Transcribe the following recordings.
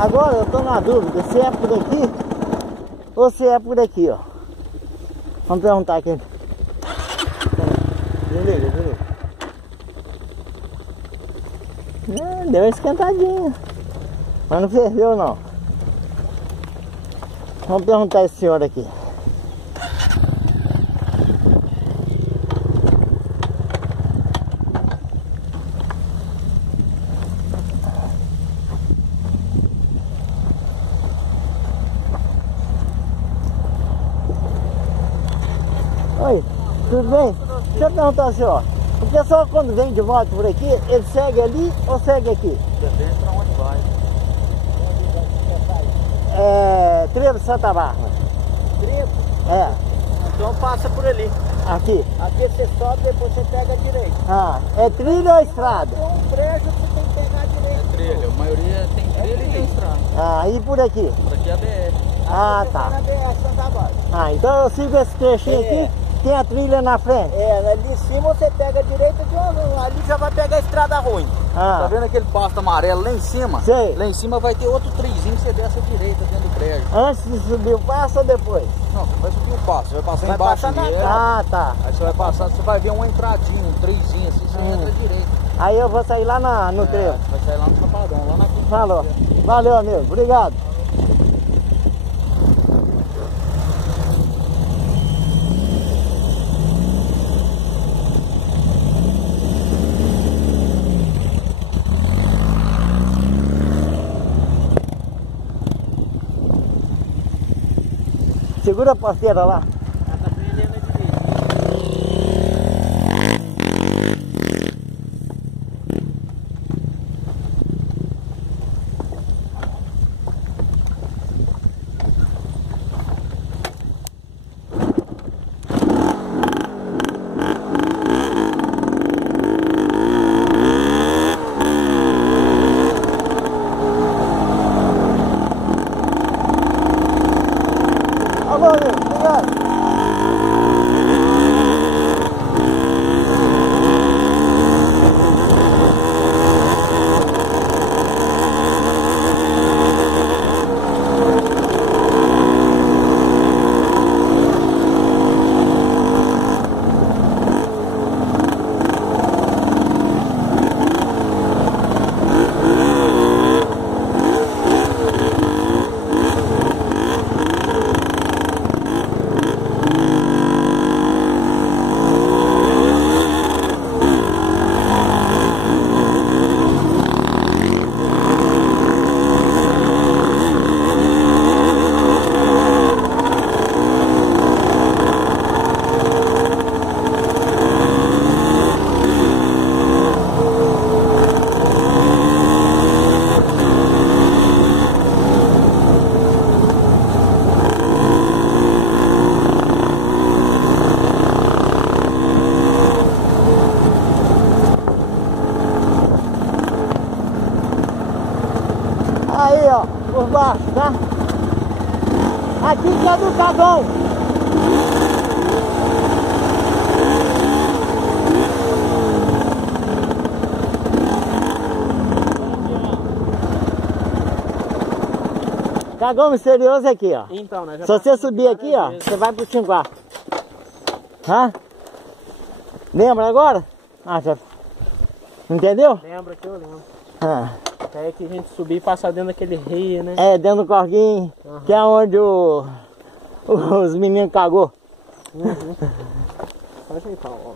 Agora eu tô na dúvida se é por aqui ou se é por aqui, ó. Vamos perguntar aqui. Desliga. Deu uma esquentadinha, mas não ferveu não. Vamos perguntar a esse senhor aqui. Oi, tudo bem? Deixa eu perguntar ao senhor. O pessoal quando vem de moto por aqui, ele segue ali ou segue aqui? Depende pra onde vai. Trevo Santa Bárbara. Trevo? É. Então passa por ali. Aqui. Aqui você sobe, depois você pega a direita. Ah, é trilha ou estrada? Tem um brejo que você tem que pegar a direita. É trilha, a maioria tem trilha e tem estrada. Ah, e por aqui? Por aqui é a BR. Ah, Aqui tá. você vai na BR Santa Bárbara. Ah, então eu sigo esse trechinho aqui, tem a trilha na frente. Ali em cima você pega a direita, ali já vai pegar a estrada ruim. Tá vendo aquele pasto amarelo lá em cima? Sei. Lá em cima vai ter outro trizinho que você desce à direita dentro do prédio. Antes de subir o passo ou depois? Não, você vai subir o passo, você vai passar embaixo dele. Ah, tá. Aí você vai passar, você vai ver uma entradinha, um trizinho assim, você entra à direita. Aí eu vou sair lá no trevo. Vai sair lá no Chapadão, lá na frente. Falou. Valeu, amigo. Obrigado. Segura a porteira lá. Tá prendendo a Alô, amigo. Obrigado. Aí, ó, por baixo, tá? Aqui que é do Cagão. Cagão misterioso é aqui, ó. Então, né? Se você subir aqui, ó, você vai pro Tinguá. Hã? Lembra agora? Ah, já... Entendeu? Lembra que eu lembro. Ah. É que a gente subir e passar dentro daquele rio, né? É, dentro do corguinho, que é onde os meninos cagou. Pode ajeitar, ó.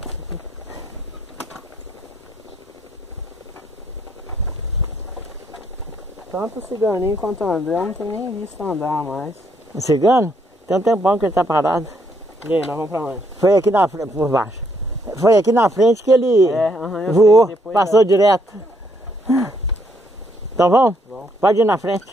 Tanto o Ciganinho quanto o André não tem nem visto andar mais. O cigano? Tem um tempão que ele tá parado. E aí, nós vamos pra onde? Foi aqui na frente, por baixo. Foi aqui na frente que ele eu voou, sei, passou direto. Então vamos? Vamos. Pode ir na frente.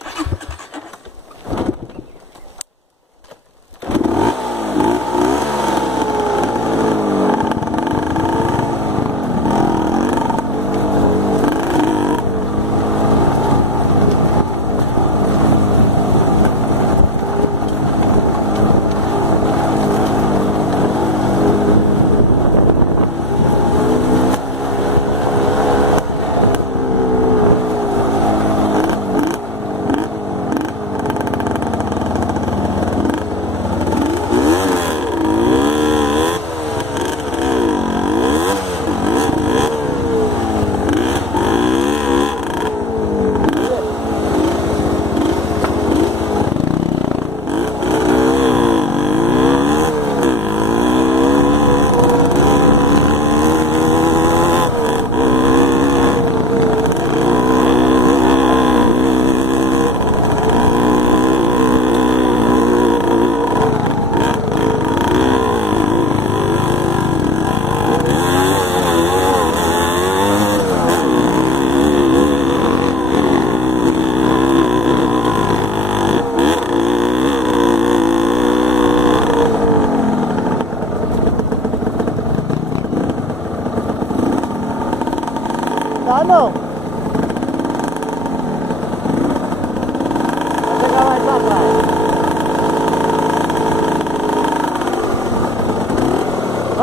atrás.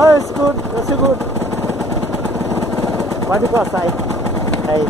Oh, it's good. That's good. Pode encostar aí. Aí.